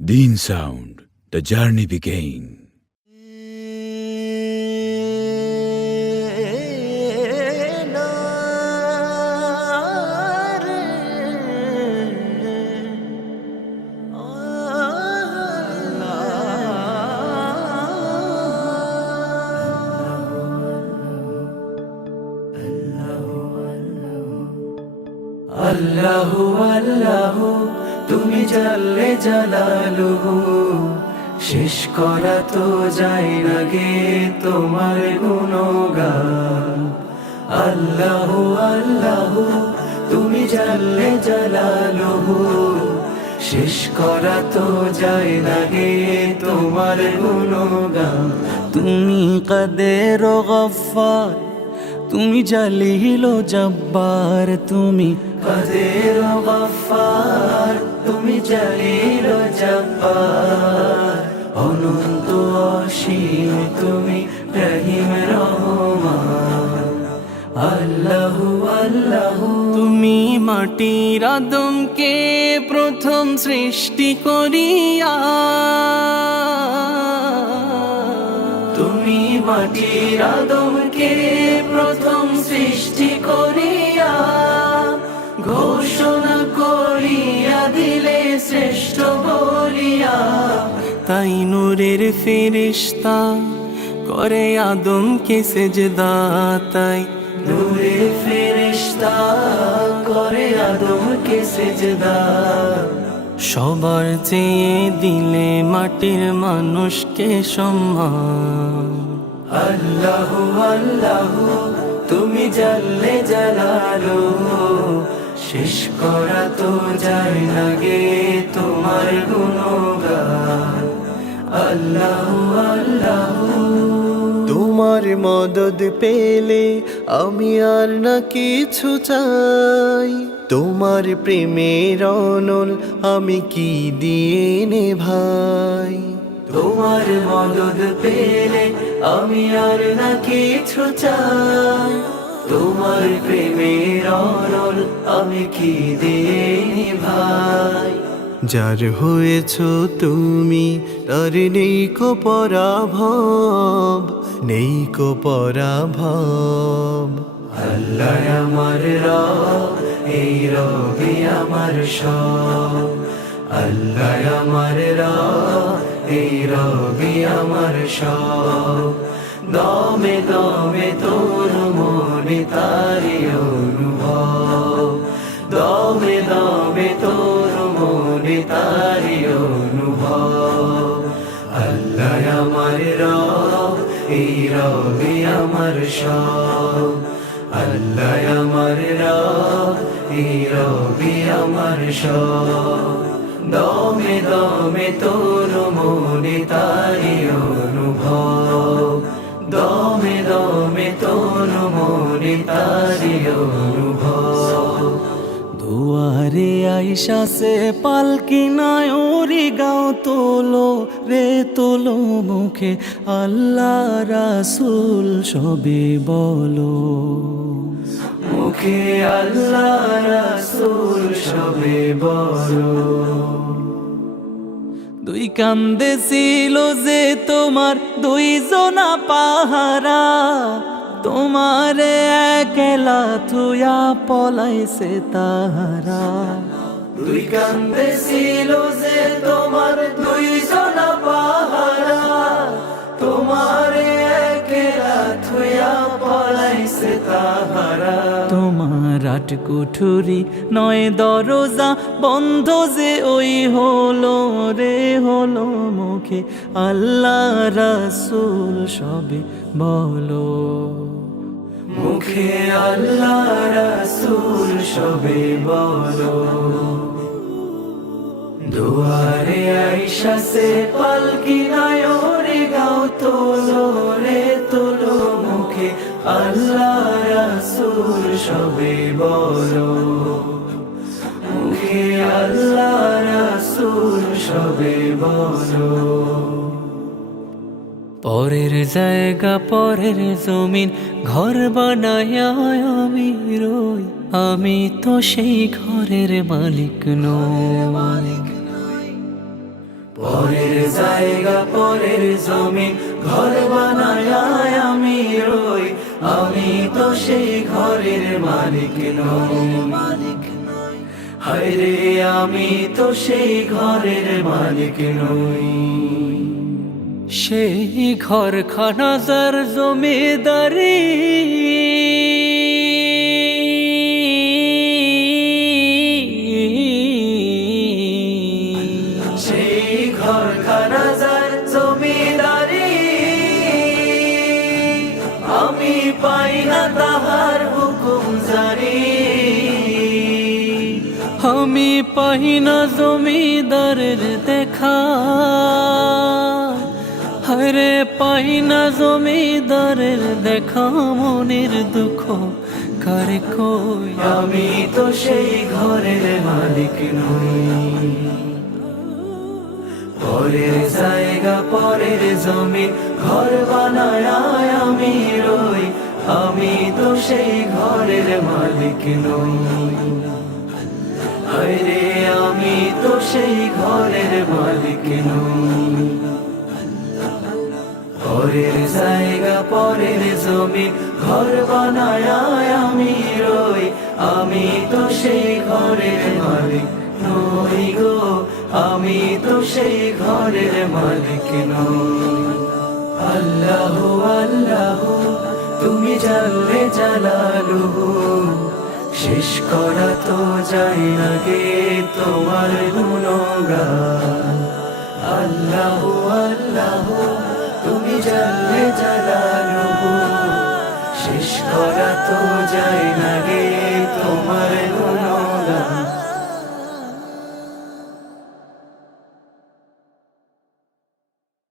Deen sound, the journey began. আল্লাহু আল্লাহু তুমি জাল্লে জালালুহু, শেষ করা তো যায় না গে তোমার গুণগান। আল্লাহু আল্লাহু তুমি জাল্লে জালালুহু, শেষ করা তো যায় না গে তোমার গুণগান। তুমি কাদের ও গফফার, তুমি জালিল ও জব্বার, তুমি কাদের ও গফফার, তুমি জালিল ও জব্বার। অনন্ত অসীম তুমি রহিম রহমান। আল্লাহু আল্লাহু তুমি মাটির আদমকে প্রথম সৃষ্টি করিয়া, তুমি মাটির আদমকে প্রথম সৃষ্টি করিয়া, ঘোষণা করিয়া দিলে শ্রেষ্ঠ বলিয়া। তাই নূরের ফেরেশতা করে আদমকে সেজদা, তাই নূরের ফেরেশতা করে আদমকে সেজদা। সবার চেয়ে দিলে মাটির মানুষকে সম্মান। আল্লাহু আল্লাহু তুমি জাল্লে জালালুহু, শেষ করা তো যায় না গে তোমার গুণগান। আল্লাহু আল্লাহু তোমার মদদ পেলে আমি আর না কিছু চাই, তোমার প্রেমের অনল আমি কি দিয়ে নে ভাই। তোমার মদদ পেলে আমি আর না কিছু চাই, তোমার প্রেমের অনল আমি কি দিয়ে নে ভাই। যার হয়েছ তুমি তার নেই কো পরাভব, নেই কো পরাভব। আল্লাহ আমার রব, এই রবি আমার সব। আল্লাহ আমার রব, এই রবি আমার সব। দমে দমে তোর মনে তারি অনুভব, দমে দমে তোর মনে তারি অনুভব। আল্লাহ আমার রব, এই রবি আমার সব। আল্লাহ আমার রব, এই রবি আমার সব। দমে দমে তোর মনে তারি অনুভব, দমে দমে তোর মনে তারি অনুভব। দুয়ারে আইসা সে পালকি নায় ওরে গাও তোলো রে তোলো, মুখে আল্লাহ রাসূল সবে বলো, মুখে আল্লাহ রাসূল সবে বলো। দুই কান্দে ছিল যে তোমার দুইজনা পাহারা, তোমারে একলা থুয়া পলাইছে তাহারা। দুই কান্দে ছিল যে তোমার দুইজনা পাহারা, তোমারে একলা থুয়া পলাইছে তাহারা। তোমার আট কুঠুরি নয় দরজা বন্ধ যে ওই হলো রে হলো, মুখে আল্লাহ রাসূল সবে বলো, মুখে আল্লাহ রাসূল সবে বলো। দুয়ারে আইসা সে পালকি নায় ওরে গাও তোলো রে তোলো, মুখে আল্লাহ রাসূল সবে বলো, মুখে আল্লাহ রাসূল সবে বলো। পরের জায়গা পরের জমিন ঘর বানায় আমি রই, আমি তো সেই ঘরের মালিক নই। পরের জায়গা পরের জমিন ঘর বানায় আমি রই, আমি তো সেই ঘরের মালিক নই। হায়রে আমি তো সেই ঘরের মালিক নই। সেই ঘরখানা যার জমিদারি, সেই ঘরখানা যার জমিদারি, আমি পাই না তাহার হুকুম জারি। আমি পাই না জমিদারের দেখা, হরে পাই না জমিদারের দেখা, মনের দুঃখ কারে কই, আমি তো সেই ঘরের মালিক নই। পরের জায়গা পরের জমিন ঘর বানায় আমি রই, আমি তো সেই ঘরের মালিক নই। হায়রে আমি তো সেই ঘরের মালিক নই। পরের জায়গা পরের জমিন ঘর বানায় আমি রই, আমি তো সেই ঘরের মালিক নই গো, আমি তো সেই ঘরের মালিক নই। আল্লাহ আল্লাহ তুমি জানলে জালালুহু, শেষ করা তো যায় না গে তোমার গুণগান। আল্লাহ আল্লাহ তুমি জানলে জালালুহু, শেষ করা তো যায় না গে তোমার গুণগান।